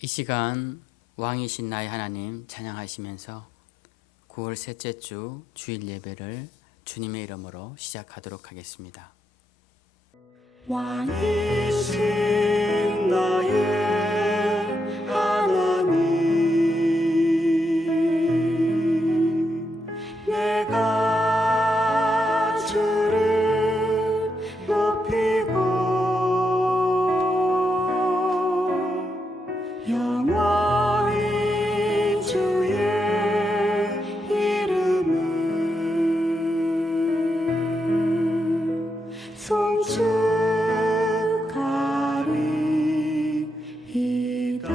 이 시간 왕이신 나의 하나님 찬양하시면서 9월 셋째 주 주일 예배를 주님의 이름으로 시작하도록 하겠습니다. 왕이신 나의 하나님, 내가 주를 높이고 영원히 주의 이름을 송축하리이다.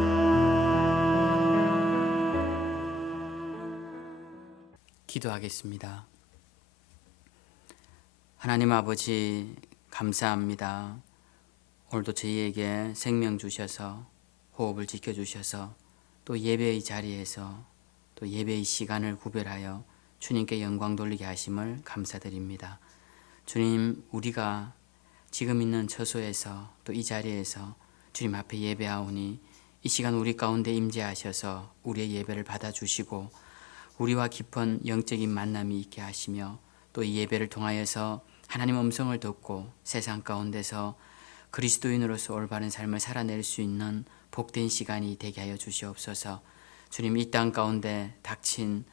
기도하겠습니다. 하나님 아버지 감사합니다. 오늘도 저희에게 생명 주셔서 호흡을 지켜주셔서 또 예배의 자리에서 또 예배의 시간을 구별하여 주님께 영광 돌리게 하심을 감사드립니다. 주님, 우리가 지금 있는 처소에서 또 이 자리에서 주님 앞에 예배하오니 이 시간 우리 가운데 임재하셔서 우리의 예배를 받아주시고 우리와 깊은 영적인 만남이 있게 하시며 또 이 예배를 통하여서 하나님 음성을 듣고 세상 가운데서 그리스도인으로서 올바른 삶을 살아낼 수 있는 복된 시간이 되게 하여 주시옵소서. 주님, 이 땅 가운데 닥친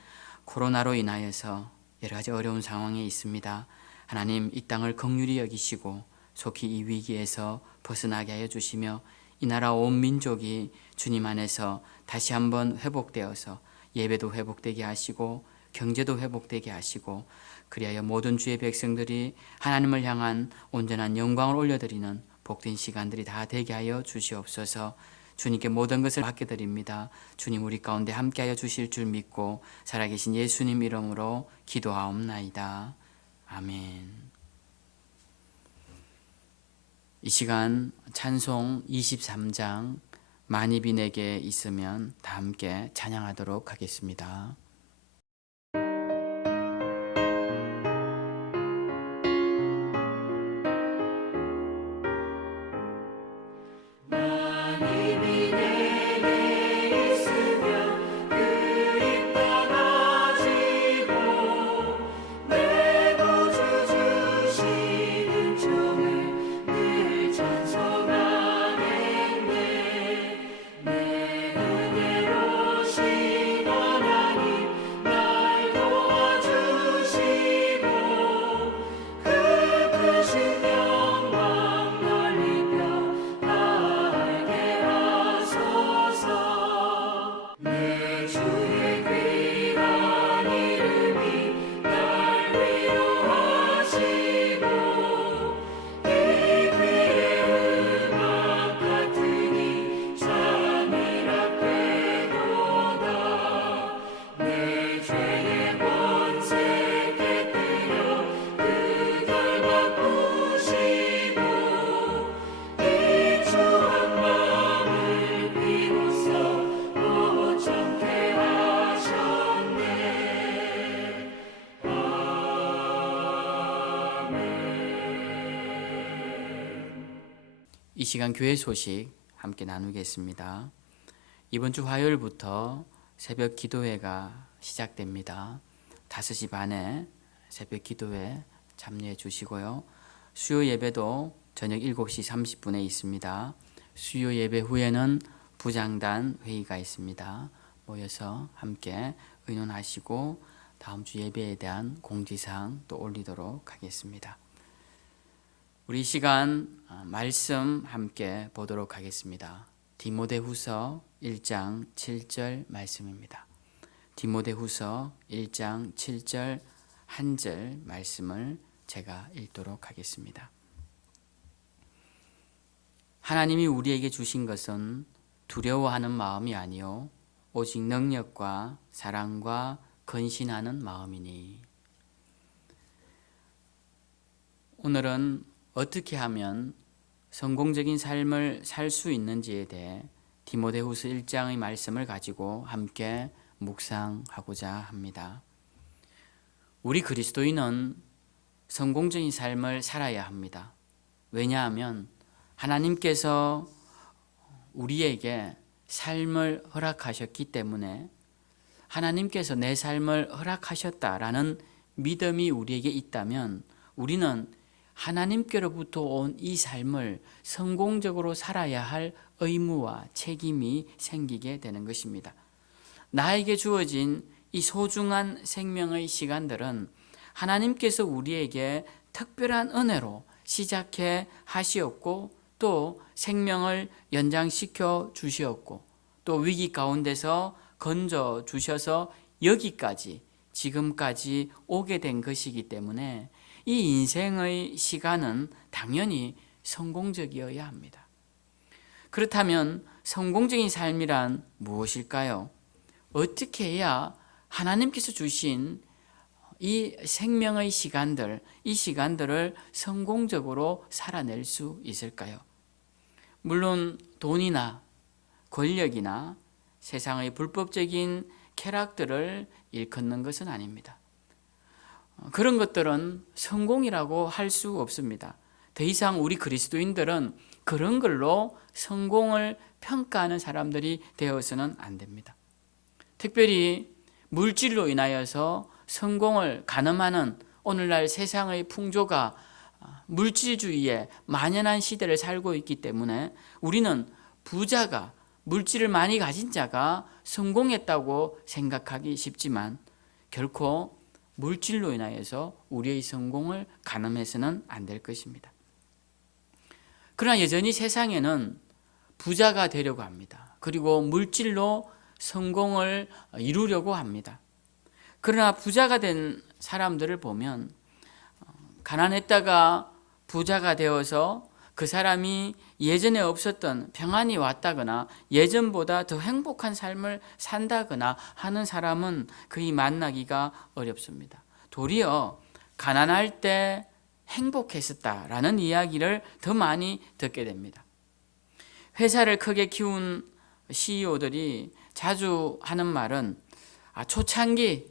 코로나로 인하여서 여러 가지 어려운 상황에 있습니다. 하나님, 이 땅을 긍휼히 여기시고 속히 이 위기에서 벗어나게 하여 주시며 이 나라 온 민족이 주님 안에서 다시 한번 회복되어서 예배도 회복되게 하시고 경제도 회복되게 하시고 그리하여 모든 주의 백성들이 하나님을 향한 온전한 영광을 올려드리는 복된 시간들이 다 되게 하여 주시옵소서. 주님께 모든 것을 맡겨드립니다. 주님, 우리 가운데 함께하여 주실 줄 믿고 살아계신 예수님 이름으로 기도하옵나이다. 아멘. 이 시간 찬송 23장 만입이 내게 있으면 다 함께 찬양하도록 하겠습니다. 만입이 내게 있으면 그리 떠나지고 내 구주 주시는 종을 늘 찬송하겠네. 내 은혜로우신 하나님 날 도와주시고 그 크신 영광 넓히며 알게 하소서. 내 주의 귀한 이름이 날 위로하시고 이 귀의 음악 같으니 잠이라 되도다. 내 죄의 권세 깨뜨려 그 결 바꾸시고 이 추한 마음을 비로소 오청케 하셨네. 이 시간 교회 소식 함께 나누겠습니다. 이번 주 화요일부터 새벽 기도회가 시작됩니다. 5시 반에 새벽 기도회 참여해 주시고요. 수요 예배도 저녁 7시 30분에 있습니다. 수요 예배 후에는 부장단 회의가 있습니다. 모여서 함께 의논하시고 다음 주 예배에 대한 공지사항 또 올리도록 하겠습니다. 우리 이 시간 말씀 함께 보도록 하겠습니다. 디모데후서 1장 7절 말씀입니다. 디모데후서 1장 7절 한 절 말씀을 제가 읽도록 하겠습니다. 하나님이 우리에게 주신 것은 두려워하는 마음이 아니요 오직 능력과 사랑과 근신하는 마음이니. 오늘은 어떻게 하면 성공적인 삶을 살 수 있는지에 대해 디모데후서 1장의 말씀을 가지고 함께 묵상하고자 합니다. 우리 그리스도인은 성공적인 삶을 살아야 합니다. 왜냐하면 하나님께서 우리에게 삶을 허락하셨기 때문에 하나님께서 내 삶을 허락하셨다라는 믿음이 우리에게 있다면 우리는 하나님께로부터 온 이 삶을 성공적으로 살아야 할 의무와 책임이 생기게 되는 것입니다. 나에게 주어진 이 소중한 생명의 시간들은 하나님께서 우리에게 특별한 은혜로 시작해 하시었고 또 생명을 연장시켜 주시었고 또 위기 가운데서 건져 주셔서 여기까지 지금까지 오게 된 것이기 때문에 이 인생의 시간은 당연히 성공적이어야 합니다. 그렇다면 성공적인 삶이란 무엇일까요? 어떻게 해야 하나님께서 주신 이 생명의 시간들, 이 시간들을 성공적으로 살아낼 수 있을까요? 물론 돈이나 권력이나 세상의 불법적인 쾌락들을 일컫는 것은 아닙니다. 그런 것들은 성공이라고 할 수 없습니다. 더 이상 우리 그리스도인들은 그런 걸로 성공을 평가하는 사람들이 되어서는 안 됩니다. 특별히 물질로 인하여서 성공을 가늠하는 오늘날 세상의 풍조가 물질주의에 만연한 시대를 살고 있기 때문에 우리는 부자가, 물질을 많이 가진 자가 성공했다고 생각하기 쉽지만 결코 물질로 인하여서 우리의 성공을 가늠해서는 안 될 것입니다. 그러나 여전히 세상에는 부자가 되려고 합니다. 그리고 물질로 성공을 이루려고 합니다. 그러나 부자가 된 사람들을 보면 가난했다가 부자가 되어서 그 사람이 예전에 없었던 평안이 왔다거나 예전보다 더 행복한 삶을 산다거나 하는 사람은 거의 만나기가 어렵습니다. 도리어 가난할 때 행복했었다라는 이야기를 더 많이 듣게 됩니다. 회사를 크게 키운 CEO들이 자주 하는 말은 초창기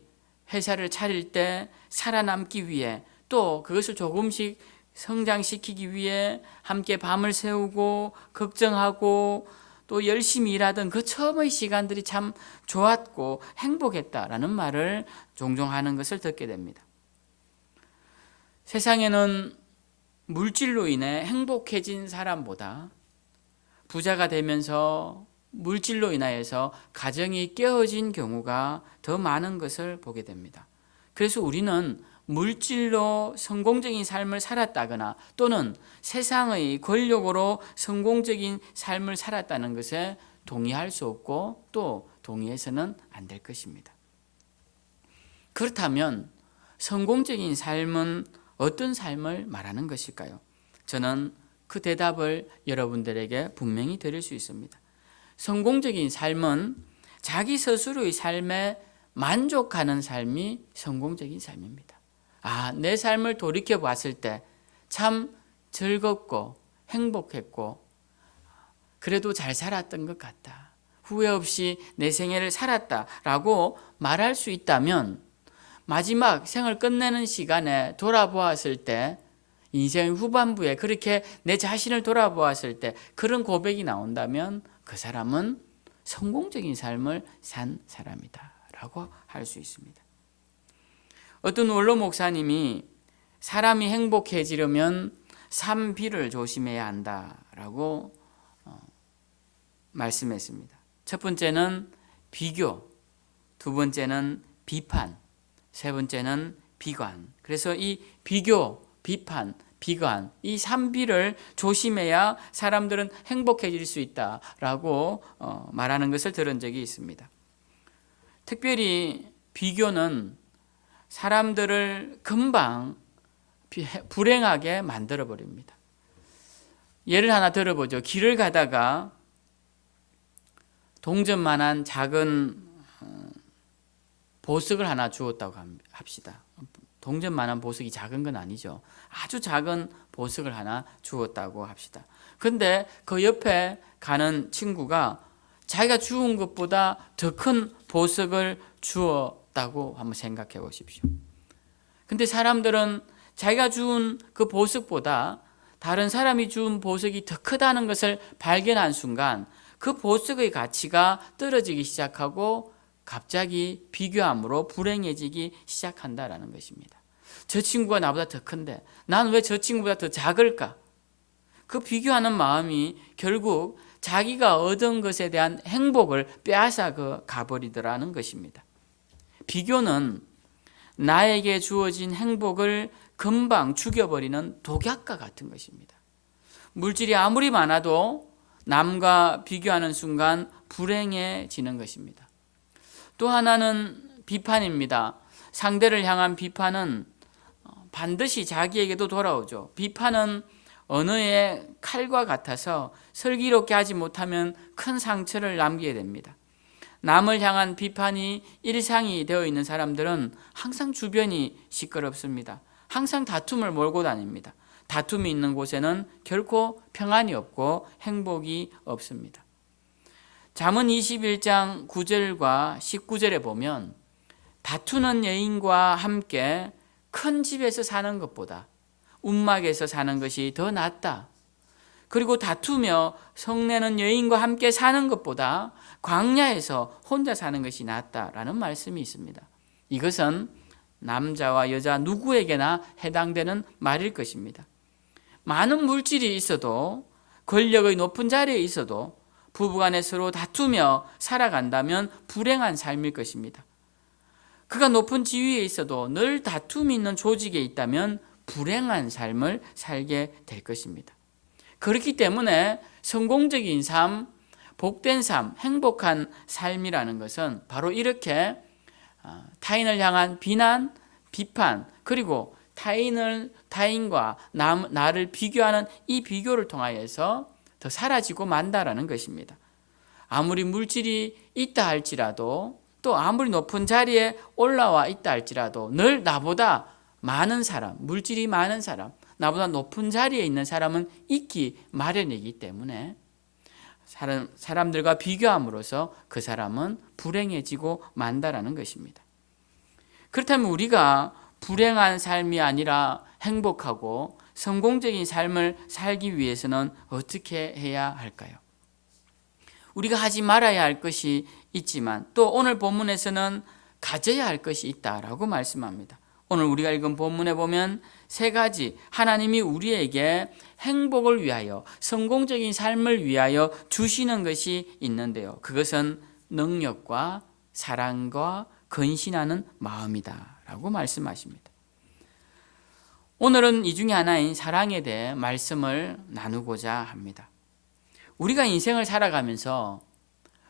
회사를 차릴 때 살아남기 위해 또 그것을 조금씩 성장시키기 위해 함께 밤을 새우고 걱정하고 또 열심히 일하던 그 처음의 시간들이 참 좋았고 행복했다라는 말을 종종 하는 것을 듣게 됩니다. 세상에는 물질로 인해 행복해진 사람보다 부자가 되면서 물질로 인하여서 가정이 깨어진 경우가 더 많은 것을 보게 됩니다. 그래서 우리는 물질로 성공적인 삶을 살았다거나 또는 세상의 권력으로 성공적인 삶을 살았다는 것에 동의할 수 없고 또 동의해서는 안 될 것입니다. 그렇다면 성공적인 삶은 어떤 삶을 말하는 것일까요? 저는 그 대답을 여러분들에게 분명히 드릴 수 있습니다. 성공적인 삶은 자기 스스로의 삶에 만족하는 삶이 성공적인 삶입니다. 내 삶을 돌이켜 봤을 때 참 즐겁고 행복했고 그래도 잘 살았던 것 같다. 후회 없이 내 생애를 살았다라고 말할 수 있다면 마지막 생을 끝내는 시간에 돌아보았을 때 인생 후반부에 그렇게 내 자신을 돌아보았을 때 그런 고백이 나온다면 그 사람은 성공적인 삶을 산 사람이다 라고 할 수 있습니다. 어떤 원로 목사님이 사람이 행복해지려면 3B를 조심해야 한다라고 말씀했습니다. 첫 번째는 비교, 두 번째는 비판, 세 번째는 비관. 그래서 이 비교, 비판, 비관, 이 3B를 조심해야 사람들은 행복해질 수 있다라고 말하는 것을 들은 적이 있습니다. 특별히 비교는 사람들을 금방 불행하게 만들어 버립니다. 예를 하나 들어보죠. 길을 가다가 동전만한 작은 보석을 하나 주었다고 합시다. 동전만한 보석이 작은 건 아니죠. 아주 작은 보석을 하나 주었다고 합시다. 근데 그 옆에 가는 친구가 자기가 주운 것보다 더 큰 보석을 주었다고 한번 생각해 보십시오. 근데 사람들은 자기가 주운 그 보석보다 다른 사람이 주운 보석이 더 크다는 것을 발견한 순간 그 보석의 가치가 떨어지기 시작하고 갑자기 비교함으로 불행해지기 시작한다라는 것입니다. 저 친구가 나보다 더 큰데 난 왜 저 친구보다 더 작을까? 그 비교하는 마음이 결국 자기가 얻은 것에 대한 행복을 빼앗아 가버리더라는 것입니다. 비교는 나에게 주어진 행복을 금방 죽여버리는 독약과 같은 것입니다. 물질이 아무리 많아도 남과 비교하는 순간 불행해지는 것입니다. 또 하나는 비판입니다. 상대를 향한 비판은 반드시 자기에게도 돌아오죠. 비판은 언어의 칼과 같아서 슬기롭게 하지 못하면 큰 상처를 남기게 됩니다. 남을 향한 비판이 일상이 되어 있는 사람들은 항상 주변이 시끄럽습니다. 항상 다툼을 몰고 다닙니다. 다툼이 있는 곳에는 결코 평안이 없고 행복이 없습니다. 잠언 21장 9절과 19절에 보면 다투는 여인과 함께 큰 집에서 사는 것보다 움막에서 사는 것이 더 낫다. 그리고 다투며 성내는 여인과 함께 사는 것보다 광야에서 혼자 사는 것이 낫다라는 말씀이 있습니다. 이것은 남자와 여자 누구에게나 해당되는 말일 것입니다. 많은 물질이 있어도 권력의 높은 자리에 있어도 부부간에 서로 다투며 살아간다면 불행한 삶일 것입니다. 그가 높은 지위에 있어도 늘 다툼이 있는 조직에 있다면 불행한 삶을 살게 될 것입니다. 그렇기 때문에 성공적인 삶, 복된 삶, 행복한 삶이라는 것은 바로 이렇게 타인을 향한 비난, 비판, 그리고 타인과 나를 비교하는 이 비교를 통하여서 더 사라지고 만다라는 것입니다. 아무리 물질이 있다 할지라도 또 아무리 높은 자리에 올라와 있다 할지라도 늘 나보다 많은 사람, 물질이 많은 사람, 나보다 높은 자리에 있는 사람은 있기 마련이기 때문에 사람들과 비교함으로써 그 사람은 불행해지고 만다라는 것입니다. 그렇다면 우리가 불행한 삶이 아니라 행복하고 성공적인 삶을 살기 위해서는 어떻게 해야 할까요? 우리가 하지 말아야 할 것이 있지만 또 오늘 본문에서는 가져야 할 것이 있다라고 말씀합니다. 오늘 우리가 읽은 본문에 보면 세 가지 하나님이 우리에게 행복을 위하여 성공적인 삶을 위하여 주시는 것이 있는데요. 그것은 능력과 사랑과 근신하는 마음이다라고 말씀하십니다. 오늘은 이 중에 하나인 사랑에 대해 말씀을 나누고자 합니다. 우리가 인생을 살아가면서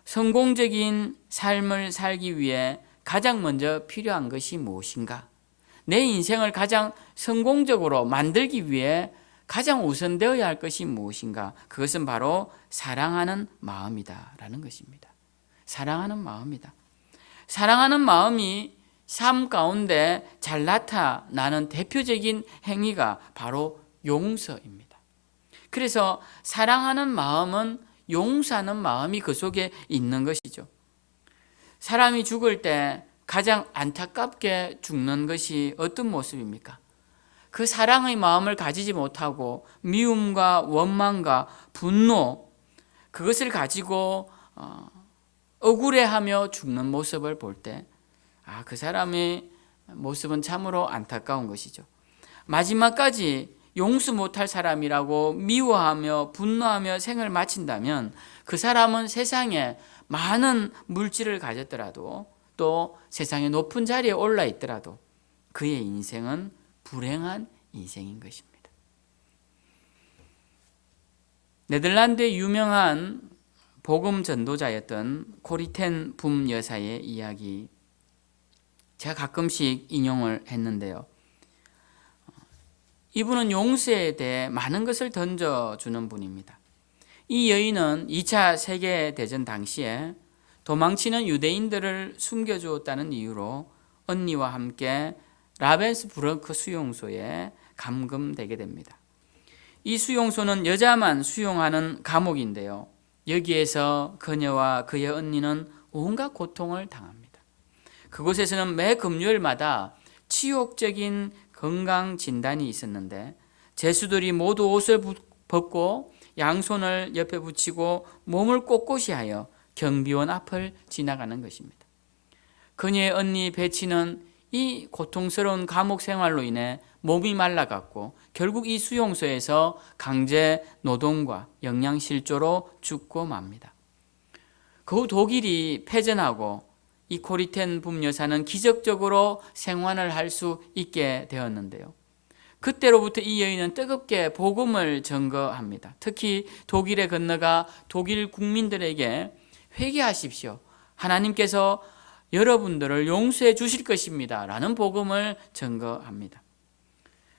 성공적인 삶을 살기 위해 가장 먼저 필요한 것이 무엇인가? 내 인생을 가장 성공적으로 만들기 위해 가장 우선되어야 할 것이 무엇인가? 그것은 바로 사랑하는 마음이다라는 것입니다. 사랑하는 마음이다. 사랑하는 마음이 삶 가운데 잘 나타나는 대표적인 행위가 바로 용서입니다. 그래서 사랑하는 마음은 용서하는 마음이 그 속에 있는 것이죠. 사람이 죽을 때 가장 안타깝게 죽는 것이 어떤 모습입니까? 그 사랑의 마음을 가지지 못하고 미움과 원망과 분노, 그것을 가지고 억울해하며 죽는 모습을 볼 때 그 사람의 모습은 참으로 안타까운 것이죠. 마지막까지 용서 못할 사람이라고 미워하며 분노하며 생을 마친다면 그 사람은 세상에 많은 물질을 가졌더라도 또 세상의 높은 자리에 올라 있더라도 그의 인생은 불행한 인생인 것입니다. 네덜란드의 유명한 복음 전도자였던 코리텐 붐 여사의 이야기 제가 가끔씩 인용을 했는데요. 이분은 용서에 대해 많은 것을 던져주는 분입니다. 이 여인은 2차 세계대전 당시에 도망치는 유대인들을 숨겨주었다는 이유로 언니와 함께 라벤스부르크 수용소에 감금되게 됩니다. 이 수용소는 여자만 수용하는 감옥인데요. 여기에서 그녀와 그의 언니는 온갖 고통을 당합니다. 그곳에서는 매 금요일마다 치욕적인 건강 진단이 있었는데 죄수들이 모두 옷을 벗고 양손을 옆에 붙이고 몸을 꼿꼿이 하여 경비원 앞을 지나가는 것입니다. 그녀의 언니 베치는 이 고통스러운 감옥 생활로 인해 몸이 말라갔고 결국 이 수용소에서 강제 노동과 영양실조로 죽고 맙니다. 그 후 독일이 패전하고 이 코리텐 붐여사는 기적적으로 생還을 할 수 있게 되었는데요. 그때로부터 이 여인은 뜨겁게 복음을 전거합니다. 특히 독일에 건너가 독일 국민들에게 회개하십시오. 하나님께서 여러분들을 용서해 주실 것입니다. 라는 복음을 전거합니다.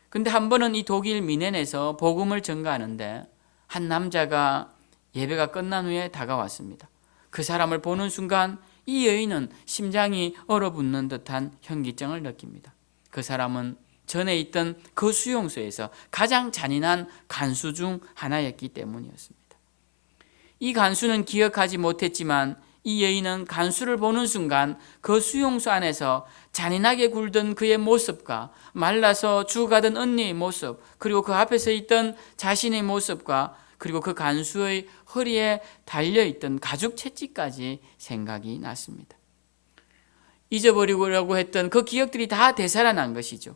근데 한 번은 이 독일 미넨에서 복음을 전거하는데 한 남자가 예배가 끝난 후에 다가왔습니다. 그 사람을 보는 순간 이 여인은 심장이 얼어붙는 듯한 현기증을 느낍니다. 그 사람은 전에 있던 그 수용소에서 가장 잔인한 간수 중 하나였기 때문이었습니다. 이 간수는 기억하지 못했지만 이 여인은 간수를 보는 순간 그 수용소 안에서 잔인하게 굴던 그의 모습과 말라서 죽어가던 언니의 모습, 그리고 그 앞에 서 있던 자신의 모습과 그리고 그 간수의 허리에 달려있던 가죽 채찍까지 생각이 났습니다. 잊어버리려고 했던 그 기억들이 다 되살아난 것이죠.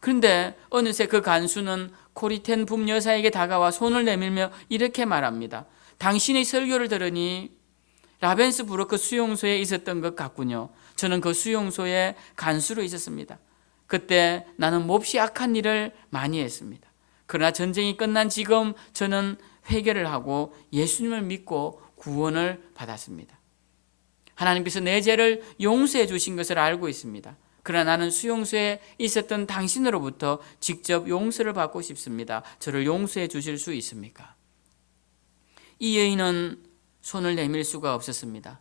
그런데 어느새 그 간수는 코리텐 붐여사에게 다가와 손을 내밀며 이렇게 말합니다. 당신의 설교를 들으니 라벤스부르크 수용소에 있었던 것 같군요. 저는 그 수용소에 간수로 있었습니다. 그때 나는 몹시 악한 일을 많이 했습니다. 그러나 전쟁이 끝난 지금 저는 회개를 하고 예수님을 믿고 구원을 받았습니다. 하나님께서 내 죄를 용서해 주신 것을 알고 있습니다. 그러나 나는 수용소에 있었던 당신으로부터 직접 용서를 받고 싶습니다. 저를 용서해 주실 수 있습니까? 이 여인은 손을 내밀 수가 없었습니다.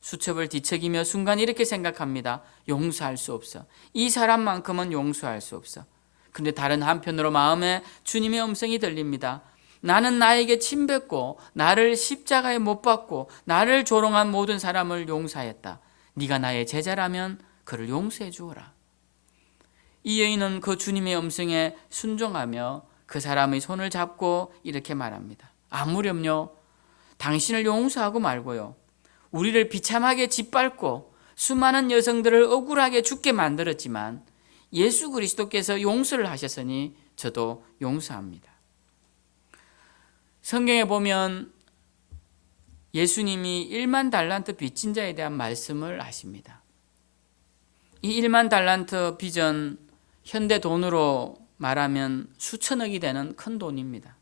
수첩을 뒤척이며 순간 이렇게 생각합니다. 용서할 수 없어. 이 사람만큼은 용서할 수 없어. 근데 다른 한편으로 마음에 주님의 음성이 들립니다. 나는 나에게 침뱉고 나를 십자가에 못 박고 나를 조롱한 모든 사람을 용서했다. 네가 나의 제자라면 그를 용서해 주어라. 이 여인은 그 주님의 음성에 순종하며 그 사람의 손을 잡고 이렇게 말합니다. 아무렴요. 당신을 용서하고 말고요. 우리를 비참하게 짓밟고 수많은 여성들을 억울하게 죽게 만들었지만 예수 그리스도께서 용서를 하셨으니 저도 용서합니다. 성경에 보면 예수님이 1만 달란트 빚진 자에 대한 말씀을 하십니다. 이 1만 달란트 빚은 현대 돈으로 말하면 수천억이 되는 큰 돈입니다.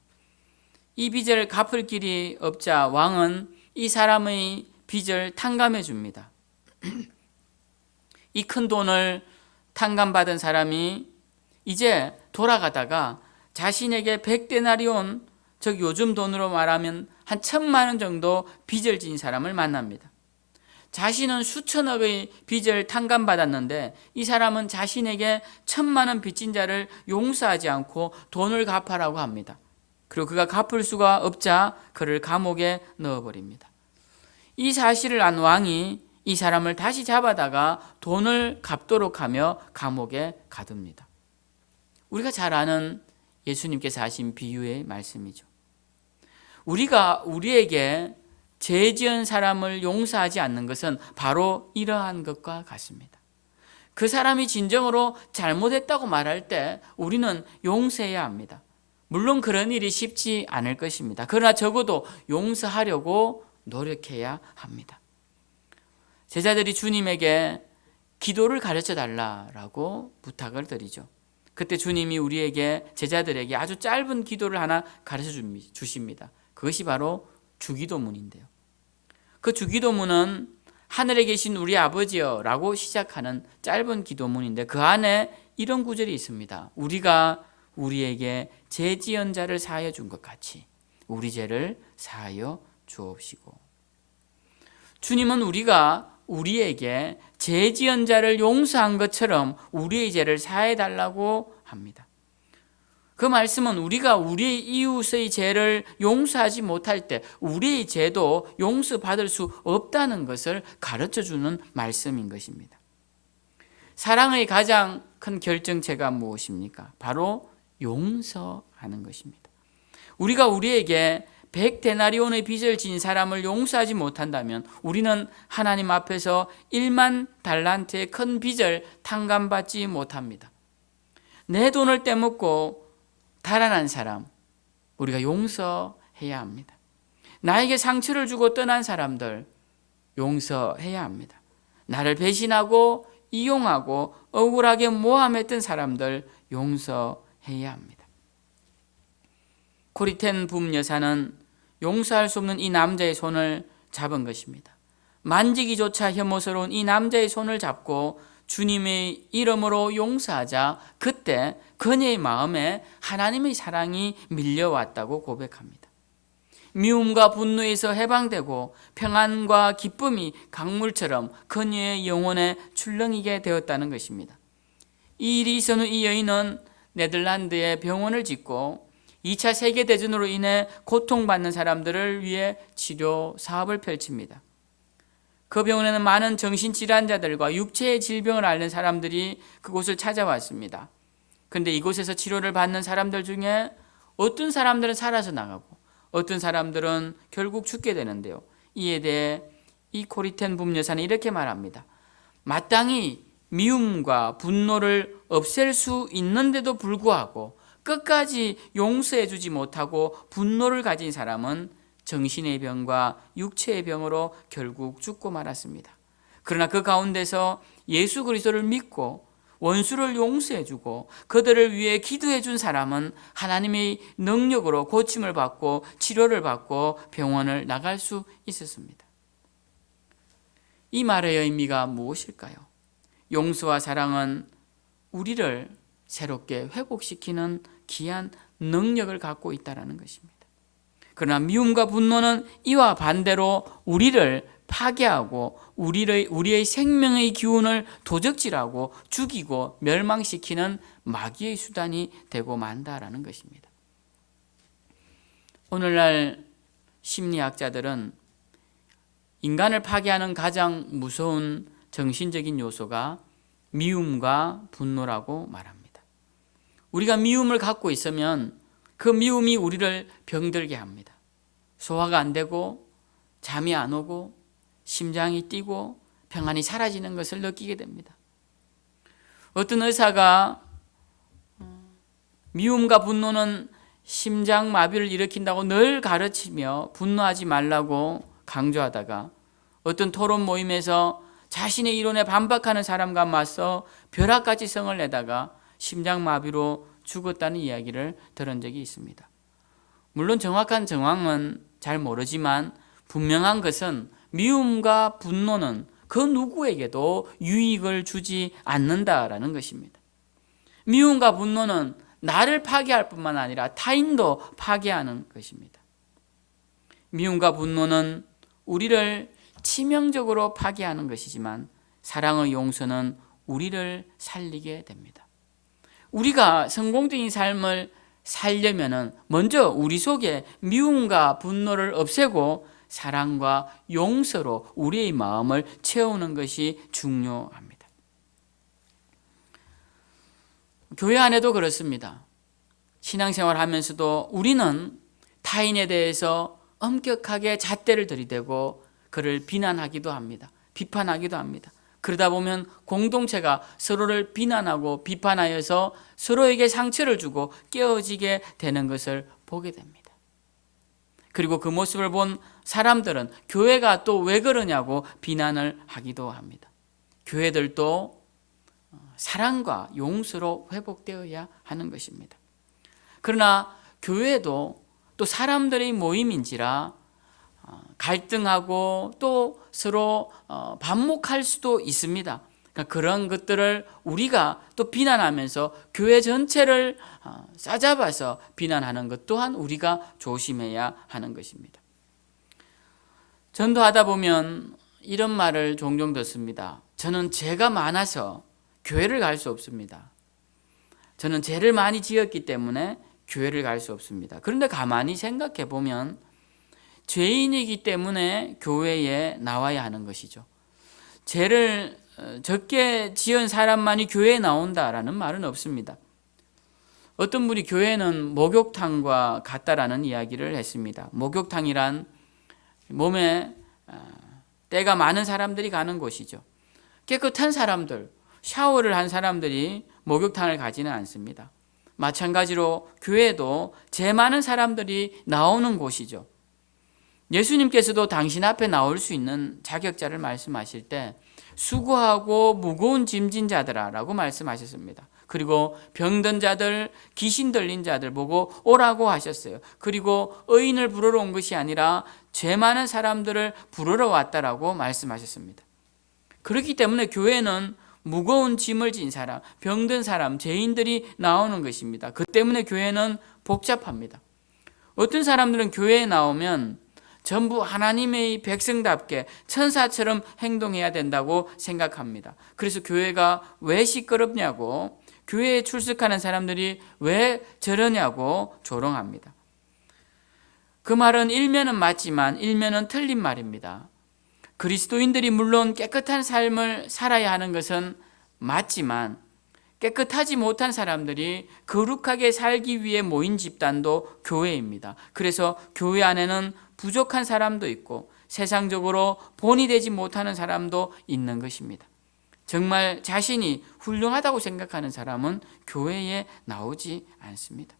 이 빚을 갚을 길이 없자 왕은 이 사람의 빚을 탕감해 줍니다. 이 큰 돈을 탕감받은 사람이 이제 돌아가다가 자신에게 100데나리온, 즉 요즘 돈으로 말하면 한 1,000만 원 정도 빚을 진 사람을 만납니다. 자신은 수천억의 빚을 탕감받았는데 이 사람은 자신에게 1,000만 원 빚진 자를 용서하지 않고 돈을 갚아라고 합니다. 그리고 그가 갚을 수가 없자 그를 감옥에 넣어버립니다. 이 사실을 안 왕이 이 사람을 다시 잡아다가 돈을 갚도록 하며 감옥에 가둡니다. 우리가 잘 아는 예수님께서 하신 비유의 말씀이죠. 우리가 우리에게 죄 지은 사람을 용서하지 않는 것은 바로 이러한 것과 같습니다. 그 사람이 진정으로 잘못했다고 말할 때 우리는 용서해야 합니다. 물론 그런 일이 쉽지 않을 것입니다. 그러나 적어도 용서하려고 노력해야 합니다. 제자들이 주님에게 기도를 가르쳐 달라고 부탁을 드리죠. 그때 주님이 우리에게 제자들에게 아주 짧은 기도를 하나 가르쳐 주십니다. 그것이 바로 주기도문인데요. 그 주기도문은 하늘에 계신 우리 아버지여 라고 시작하는 짧은 기도문인데 그 안에 이런 구절이 있습니다. 우리가 우리에게 죄 지은 자를 사하여 준 것 같이 우리 죄를 사하여 주옵시고. 주님은 우리가 우리에게 죄 지은 자를 용서한 것처럼 우리의 죄를 사해 달라고 합니다. 그 말씀은 우리가 우리의 이웃의 죄를 용서하지 못할 때 우리의 죄도 용서받을 수 없다는 것을 가르쳐주는 말씀인 것입니다. 사랑의 가장 큰 결정체가 무엇입니까? 바로 용서하는 것입니다. 우리가 우리에게 100데나리온의 빚을 진 사람을 용서하지 못한다면 우리는 하나님 앞에서 1만 달란트의 큰 빚을 탕감받지 못합니다. 내 돈을 떼먹고 달아난 사람, 우리가 용서해야 합니다. 나에게 상처를 주고 떠난 사람들 용서해야 합니다. 나를 배신하고 이용하고 억울하게 모함했던 사람들 용서해야 합니다. 코리텐 붐 여사는 용서할 수 없는 이 남자의 손을 잡은 것입니다. 만지기조차 혐오스러운 이 남자의 손을 잡고 주님의 이름으로 용서하자 그때 그녀의 마음에 하나님의 사랑이 밀려왔다고 고백합니다. 미움과 분노에서 해방되고 평안과 기쁨이 강물처럼 그녀의 영혼에 출렁이게 되었다는 것입니다. 이 일이 있은 후 이 여인은 네덜란드에 병원을 짓고 2차 세계대전으로 인해 고통받는 사람들을 위해 치료 사업을 펼칩니다. 그 병원에는 많은 정신질환자들과 육체의 질병을 앓는 사람들이 그곳을 찾아왔습니다. 그런데 이곳에서 치료를 받는 사람들 중에 어떤 사람들은 살아서 나가고 어떤 사람들은 결국 죽게 되는데요. 이에 대해 이 코리텐 붐 여사는 이렇게 말합니다. 마땅히 미움과 분노를 없앨 수 있는데도 불구하고 끝까지 용서해 주지 못하고 분노를 가진 사람은 정신의 병과 육체의 병으로 결국 죽고 말았습니다. 그러나 그 가운데서 예수 그리스도를 믿고 원수를 용서해 주고 그들을 위해 기도해 준 사람은 하나님의 능력으로 고침을 받고 치료를 받고 병원을 나갈 수 있었습니다. 이 말의 의미가 무엇일까요? 용서와 사랑은 우리를 새롭게 회복시키는 귀한 능력을 갖고 있다는 것입니다. 그러나 미움과 분노는 이와 반대로 우리를 파괴하고 우리의 생명의 기운을 도적질하고 죽이고 멸망시키는 마귀의 수단이 되고 만다라는 것입니다. 오늘날 심리학자들은 인간을 파괴하는 가장 무서운 정신적인 요소가 미움과 분노라고 말합니다. 우리가 미움을 갖고 있으면 그 미움이 우리를 병들게 합니다. 소화가 안 되고 잠이 안 오고 심장이 뛰고 평안이 사라지는 것을 느끼게 됩니다. 어떤 의사가 미움과 분노는 심장마비를 일으킨다고 늘 가르치며 분노하지 말라고 강조하다가 어떤 토론 모임에서 자신의 이론에 반박하는 사람과 맞서 벼락같이 성을 내다가 심장마비로 죽었다는 이야기를 들은 적이 있습니다. 물론 정확한 정황은 잘 모르지만 분명한 것은 미움과 분노는 그 누구에게도 유익을 주지 않는다라는 것입니다. 미움과 분노는 나를 파괴할 뿐만 아니라 타인도 파괴하는 것입니다. 미움과 분노는 우리를 치명적으로 파괴하는 것이지만 사랑의 용서는 우리를 살리게 됩니다. 우리가 성공적인 삶을 살려면 먼저 우리 속에 미움과 분노를 없애고 사랑과 용서로 우리의 마음을 채우는 것이 중요합니다. 교회 안에도 그렇습니다. 신앙생활 하면서도 우리는 타인에 대해서 엄격하게 잣대를 들이대고 그를 비난하기도 합니다. 비판하기도 합니다. 그러다 보면 공동체가 서로를 비난하고 비판하여서 서로에게 상처를 주고 깨어지게 되는 것을 보게 됩니다. 그리고 그 모습을 본 사람들은 교회가 또 왜 그러냐고 비난을 하기도 합니다. 교회들도 사랑과 용서로 회복되어야 하는 것입니다. 그러나 교회도 또 사람들의 모임인지라 갈등하고 또 서로 반목할 수도 있습니다. 그러니까 그런 것들을 우리가 또 비난하면서 교회 전체를 싸잡아서 비난하는 것 또한 우리가 조심해야 하는 것입니다. 전도하다 보면 이런 말을 종종 듣습니다. 저는 죄가 많아서 교회를 갈 수 없습니다. 저는 죄를 많이 지었기 때문에 교회를 갈 수 없습니다. 그런데 가만히 생각해 보면 죄인이기 때문에 교회에 나와야 하는 것이죠. 죄를 적게 지은 사람만이 교회에 나온다라는 말은 없습니다. 어떤 분이 교회는 목욕탕과 같다라는 이야기를 했습니다. 목욕탕이란 몸에 때가 많은 사람들이 가는 곳이죠. 깨끗한 사람들, 샤워를 한 사람들이 목욕탕을 가지는 않습니다. 마찬가지로 교회도 죄 많은 사람들이 나오는 곳이죠. 예수님께서도 당신 앞에 나올 수 있는 자격자를 말씀하실 때 수고하고 무거운 짐진 자들아라고 말씀하셨습니다. 그리고 병든 자들, 귀신 들린 자들 보고 오라고 하셨어요. 그리고 의인을 부르러 온 것이 아니라 죄 많은 사람들을 부르러 왔다라고 말씀하셨습니다. 그렇기 때문에 교회는 무거운 짐을 진 사람, 병든 사람, 죄인들이 나오는 것입니다. 그 때문에 교회는 복잡합니다. 어떤 사람들은 교회에 나오면 전부 하나님의 백성답게 천사처럼 행동해야 된다고 생각합니다. 그래서 교회가 왜 시끄럽냐고, 교회에 출석하는 사람들이 왜 저러냐고 조롱합니다. 그 말은 일면은 맞지만 일면은 틀린 말입니다. 그리스도인들이 물론 깨끗한 삶을 살아야 하는 것은 맞지만 깨끗하지 못한 사람들이 거룩하게 살기 위해 모인 집단도 교회입니다. 그래서 교회 안에는 부족한 사람도 있고 세상적으로 본이 되지 못하는 사람도 있는 것입니다. 정말 자신이 훌륭하다고 생각하는 사람은 교회에 나오지 않습니다.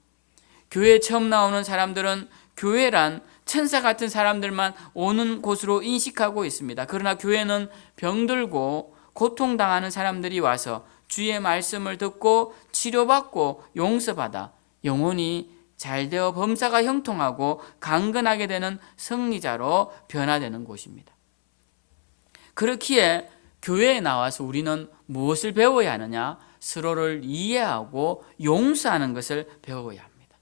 교회에 처음 나오는 사람들은 교회란 천사 같은 사람들만 오는 곳으로 인식하고 있습니다. 그러나 교회는 병들고 고통당하는 사람들이 와서 주의 말씀을 듣고 치료받고 용서받아 영혼이 잘되어 범사가 형통하고 강건하게 되는 승리자로 변화되는 곳입니다. 그렇기에 교회에 나와서 우리는 무엇을 배워야 하느냐? 서로를 이해하고 용서하는 것을 배워야 합니다.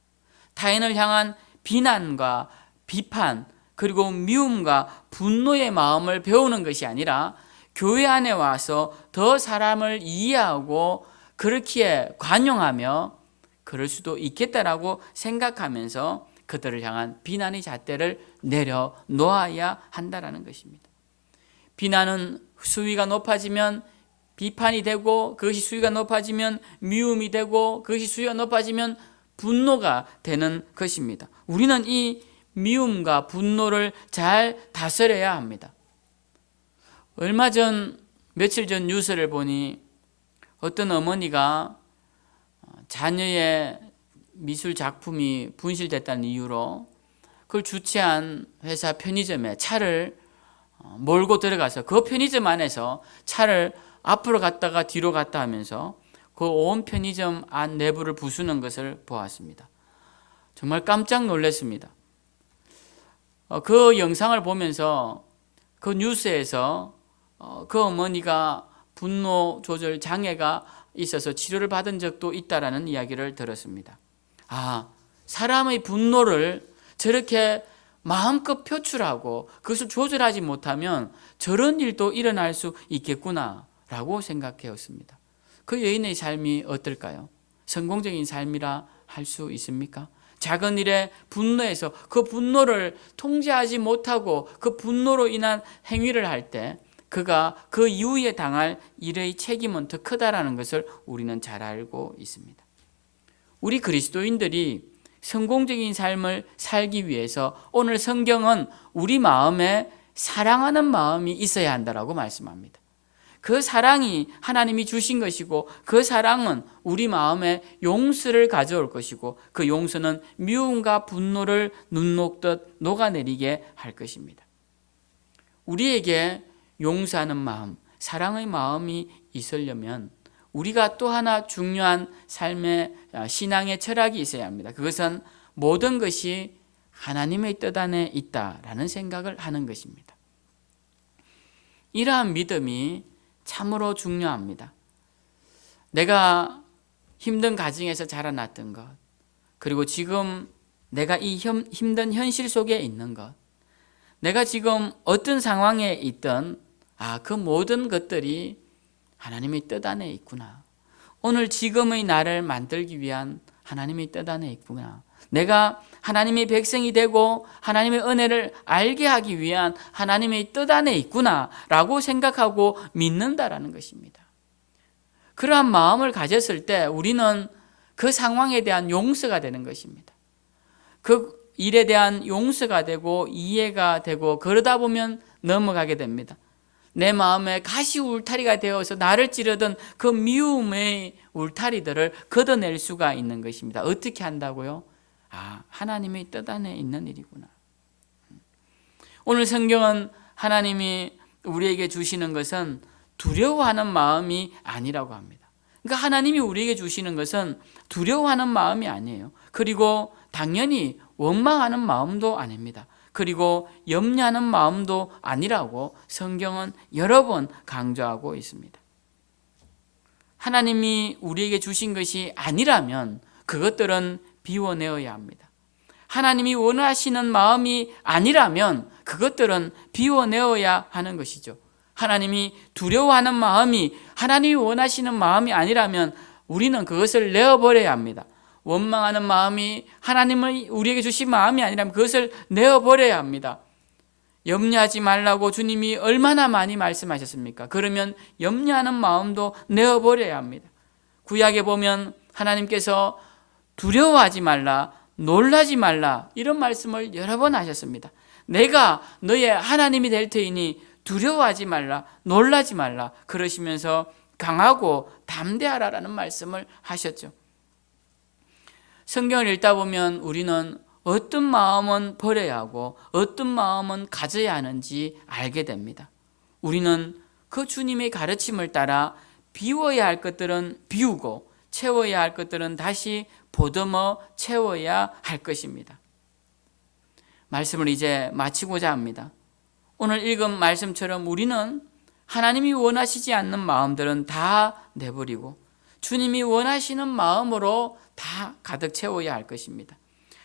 타인을 향한 비난과 비판 그리고 미움과 분노의 마음을 배우는 것이 아니라 교회 안에 와서 더 사람을 이해하고 그렇기에 관용하며 그럴 수도 있겠다라고 생각하면서 그들을 향한 비난의 잣대를 내려놓아야 한다는 것입니다. 비난은 수위가 높아지면 비판이 되고 그것이 수위가 높아지면 미움이 되고 그것이 수위가 높아지면 분노가 되는 것입니다. 우리는 이 미움과 분노를 잘 다스려야 합니다. 며칠 전 뉴스를 보니 어떤 어머니가 자녀의 미술 작품이 분실됐다는 이유로 그걸 주최한 회사 편의점에 차를 몰고 들어가서 그 편의점 안에서 차를 앞으로 갔다가 뒤로 갔다 하면서 그 온 편의점 안 내부를 부수는 것을 보았습니다. 정말 깜짝 놀랐습니다. 그 영상을 보면서 그 뉴스에서 그 어머니가 분노 조절 장애가 있어서 치료를 받은 적도 있다라는 이야기를 들었습니다. 사람의 분노를 저렇게 마음껏 표출하고 그것을 조절하지 못하면 저런 일도 일어날 수 있겠구나라고 생각했습니다. 그 여인의 삶이 어떨까요? 성공적인 삶이라 할 수 있습니까? 작은 일에 분노해서 그 분노를 통제하지 못하고 그 분노로 인한 행위를 할 때 그가 그 이후에 당할 일의 책임은 더 크다라는 것을 우리는 잘 알고 있습니다. 우리 그리스도인들이 성공적인 삶을 살기 위해서 오늘 성경은 우리 마음에 사랑하는 마음이 있어야 한다라고 말씀합니다. 그 사랑이 하나님이 주신 것이고 그 사랑은 우리 마음에 용서를 가져올 것이고 그 용서는 미움과 분노를 눈 녹듯 녹아내리게 할 것입니다. 우리에게 용서하는 마음, 사랑의 마음이 있으려면 우리가 또 하나 중요한 삶의 신앙의 철학이 있어야 합니다. 그것은 모든 것이 하나님의 뜻 안에 있다라는 생각을 하는 것입니다. 이러한 믿음이 참으로 중요합니다. 내가 힘든 가정에서 자라났던 것, 그리고 지금 내가 이 힘든 현실 속에 있는 것, 내가 지금 어떤 상황에 있든 그 모든 것들이 하나님의 뜻 안에 있구나. 오늘 지금의 나를 만들기 위한 하나님의 뜻 안에 있구나. 내가 하나님의 백성이 되고 하나님의 은혜를 알게 하기 위한 하나님의 뜻 안에 있구나라고 생각하고 믿는다라는 것입니다. 그러한 마음을 가졌을 때 우리는 그 상황에 대한 용서가 되는 것입니다. 그 일에 대한 용서가 되고 이해가 되고 그러다 보면 넘어가게 됩니다. 내 마음에 가시 울타리가 되어서 나를 찌르던 그 미움의 울타리들을 걷어낼 수가 있는 것입니다. 어떻게 한다고요? 하나님의 뜻 안에 있는 일이구나. 오늘 성경은 하나님이 우리에게 주시는 것은 두려워하는 마음이 아니라고 합니다. 그러니까 하나님이 우리에게 주시는 것은 두려워하는 마음이 아니에요. 그리고 당연히 원망하는 마음도 아닙니다. 그리고 염려하는 마음도 아니라고 성경은 여러 번 강조하고 있습니다. 하나님이 우리에게 주신 것이 아니라면 그것들은 비워내어야 합니다. 하나님이 원하시는 마음이 아니라면 그것들은 비워내어야 하는 것이죠. 하나님이 두려워하는 마음이 하나님이 원하시는 마음이 아니라면 우리는 그것을 내어버려야 합니다. 원망하는 마음이 하나님을 우리에게 주신 마음이 아니라면 그것을 내어버려야 합니다. 염려하지 말라고 주님이 얼마나 많이 말씀하셨습니까? 그러면 염려하는 마음도 내어버려야 합니다. 구약에 보면 하나님께서 두려워하지 말라, 놀라지 말라 이런 말씀을 여러 번 하셨습니다. 내가 너의 하나님이 될 터이니 두려워하지 말라, 놀라지 말라 그러시면서 강하고 담대하라라는 말씀을 하셨죠. 성경을 읽다 보면 우리는 어떤 마음은 버려야 하고 어떤 마음은 가져야 하는지 알게 됩니다. 우리는 그 주님의 가르침을 따라 비워야 할 것들은 비우고 채워야 할 것들은 다시 보듬어 채워야 할 것입니다. 말씀을 이제 마치고자 합니다. 오늘 읽은 말씀처럼 우리는 하나님이 원하시지 않는 마음들은 다 내버리고 주님이 원하시는 마음으로 다 가득 채워야 할 것입니다.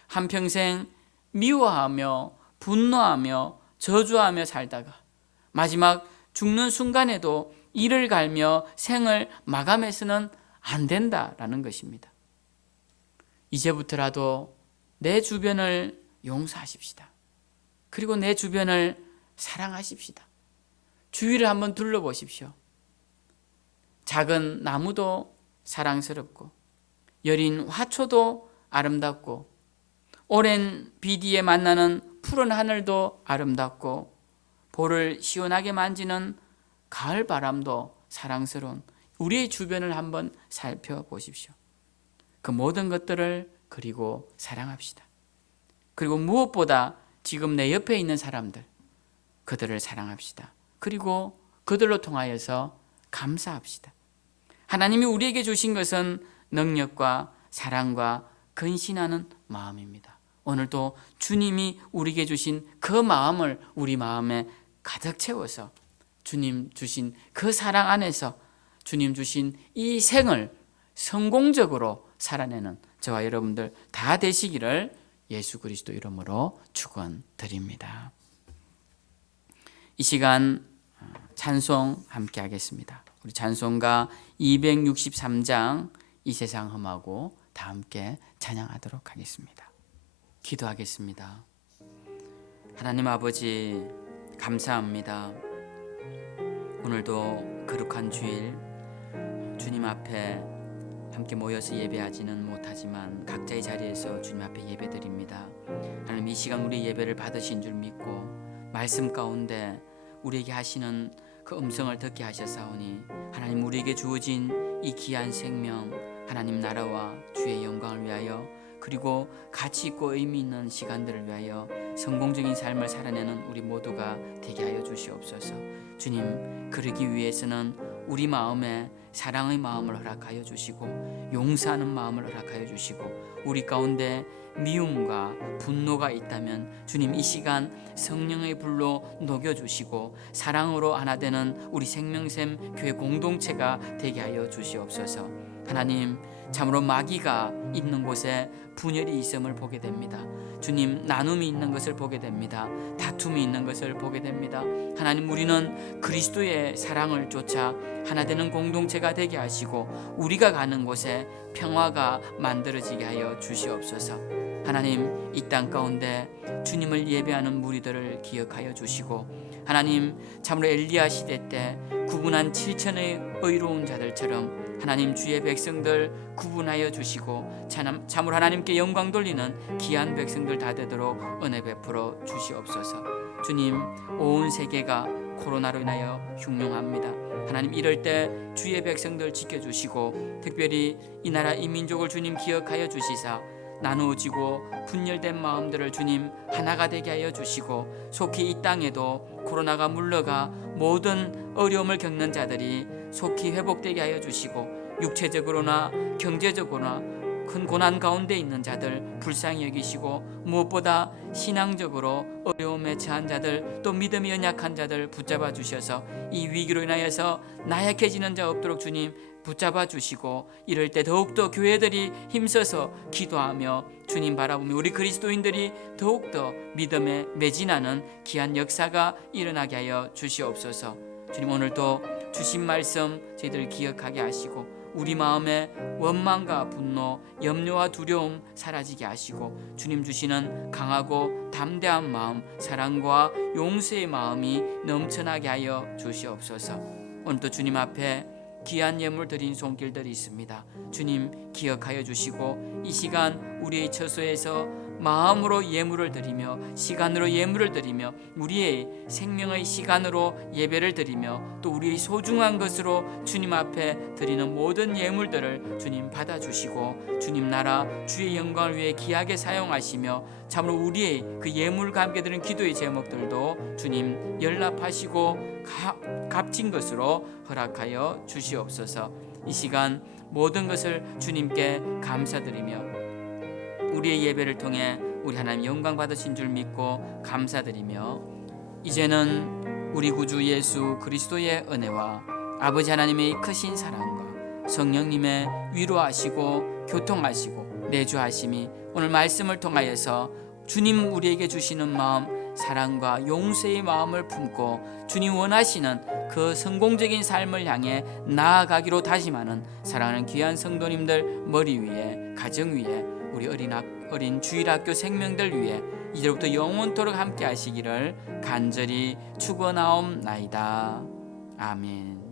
한평생 미워하며 분노하며 저주하며 살다가 마지막 죽는 순간에도 이를 갈며 생을 마감해서는 안 된다라는 것입니다. 이제부터라도 내 주변을 용서하십시다. 그리고 내 주변을 사랑하십시다. 주위를 한번 둘러보십시오. 작은 나무도 사랑스럽고 여린 화초도 아름답고 오랜 비 뒤에 만나는 푸른 하늘도 아름답고 볼을 시원하게 만지는 가을 바람도 사랑스러운 우리의 주변을 한번 살펴보십시오. 그 모든 것들을 그리고 사랑합시다. 그리고 무엇보다 지금 내 옆에 있는 사람들, 그들을 사랑합시다. 그리고 그들로 통하여서 감사합시다. 하나님이 우리에게 주신 것은 능력과 사랑과 근신하는 마음입니다. 오늘도 주님이 우리에게 주신 그 마음을 우리 마음에 가득 채워서 주님 주신 그 사랑 안에서 주님 주신 이 생을 성공적으로 살아내는 저와 여러분들 다 되시기를 예수 그리스도 이름으로 축원드립니다. 이 시간 찬송 함께 하겠습니다. 우리 찬송가 263장 이 세상 험하고 다 함께 찬양하도록 하겠습니다. 기도하겠습니다. 하나님 아버지 감사합니다. 오늘도 거룩한 주일 주님 앞에 함께 모여서 예배하지는 못하지만 각자의 자리에서 주님 앞에 예배드립니다. 하나님 이 시간 우리 예배를 받으신 줄 믿고 말씀 가운데 우리에게 하시는 그 음성을 듣게 하셨사오니 하나님 우리에게 주어진 이 귀한 생명 하나님 나라와 주의 영광을 위하여 그리고 가치 있고 의미 있는 시간들을 위하여 성공적인 삶을 살아내는 우리 모두가 되게 하여 주시옵소서. 주님 그러기 위해서는 우리 마음에 사랑의 마음을 허락하여 주시고 용서하는 마음을 허락하여 주시고 우리 가운데 미움과 분노가 있다면 주님 이 시간 성령의 불로 녹여주시고 사랑으로 하나 되는 우리 생명샘 교회 공동체가 되게 하여 주시옵소서. 하나님 참으로 마귀가 있는 곳에 분열이 있음을 보게 됩니다. 주님 나눔이 있는 것을 보게 됩니다. 다툼이 있는 것을 보게 됩니다. 하나님 우리는 그리스도의 사랑을 쫓아 하나 되는 공동체가 되게 하시고 우리가 가는 곳에 평화가 만들어지게 하여 주시옵소서. 하나님 이 땅 가운데 주님을 예배하는 무리들을 기억하여 주시고 하나님 참으로 엘리야 시대 때 구분한 7천의 의로운 자들처럼 하나님 주의 백성들 구분하여 주시고 참으로 하나님께 영광 돌리는 귀한 백성들 다 되도록 은혜 베풀어 주시옵소서. 주님, 온 세계가 코로나로 인하여 흉흉합니다. 하나님, 이럴 때 주의 백성들 지켜주시고 특별히 이 나라 이 민족을 주님 기억하여 주시사 나누어지고 분열된 마음들을 주님 하나가 되게 하여 주시고 속히 이 땅에도 코로나가 물러가 모든 어려움을 겪는 자들이 속히 회복되게 하여 주시고 육체적으로나 경제적으로나 큰 고난 가운데 있는 자들 불쌍히 여기시고 무엇보다 신앙적으로 어려움에 처한 자들 또 믿음이 연약한 자들 붙잡아 주셔서 이 위기로 인하여서 나약해지는 자 없도록 주님 붙잡아 주시고 이럴 때 더욱더 교회들이 힘써서 기도하며 주님 바라보며 우리 그리스도인들이 더욱더 믿음에 매진하는 귀한 역사가 일어나게 하여 주시옵소서. 주님, 오늘도 주신 말씀 저희들을 기억하게 하시고 우리 마음에 원망과 분노, 염려와 두려움 사라지게 하시고 주님 주시는 강하고 담대한 마음, 사랑과 용서의 마음이 넘쳐나게 하여 주시옵소서. 오늘도 주님 앞에 귀한 예물 드린 손길들이 있습니다. 주님 기억하여 주시고 이 시간 우리의 처소에서 마음으로 예물을 드리며 시간으로 예물을 드리며 우리의 생명의 시간으로 예배를 드리며 또 우리의 소중한 것으로 주님 앞에 드리는 모든 예물들을 주님 받아주시고 주님 나라 주의 영광을 위해 귀하게 사용하시며 참으로 우리의 그 예물과 함께 드린 기도의 제목들도 주님 연락하시고 값진 것으로 허락하여 주시옵소서. 이 시간 모든 것을 주님께 감사드리며 우리의 예배를 통해 우리 하나님 영광 받으신 줄 믿고 감사드리며 이제는 우리 구주 예수 그리스도의 은혜와 아버지 하나님의 크신 사랑과 성령님의 위로하시고 교통하시고 내주하심이 오늘 말씀을 통하여서 주님 우리에게 주시는 마음 사랑과 용서의 마음을 품고 주님 원하시는 그 성공적인 삶을 향해 나아가기로 다짐하는 사랑하는 귀한 성도님들 머리 위에 가정 위에 우리 어린 주일학교 생명들 위해 이제부터 영원토록 함께 하시기를 간절히 축원하옵나이다. 아멘.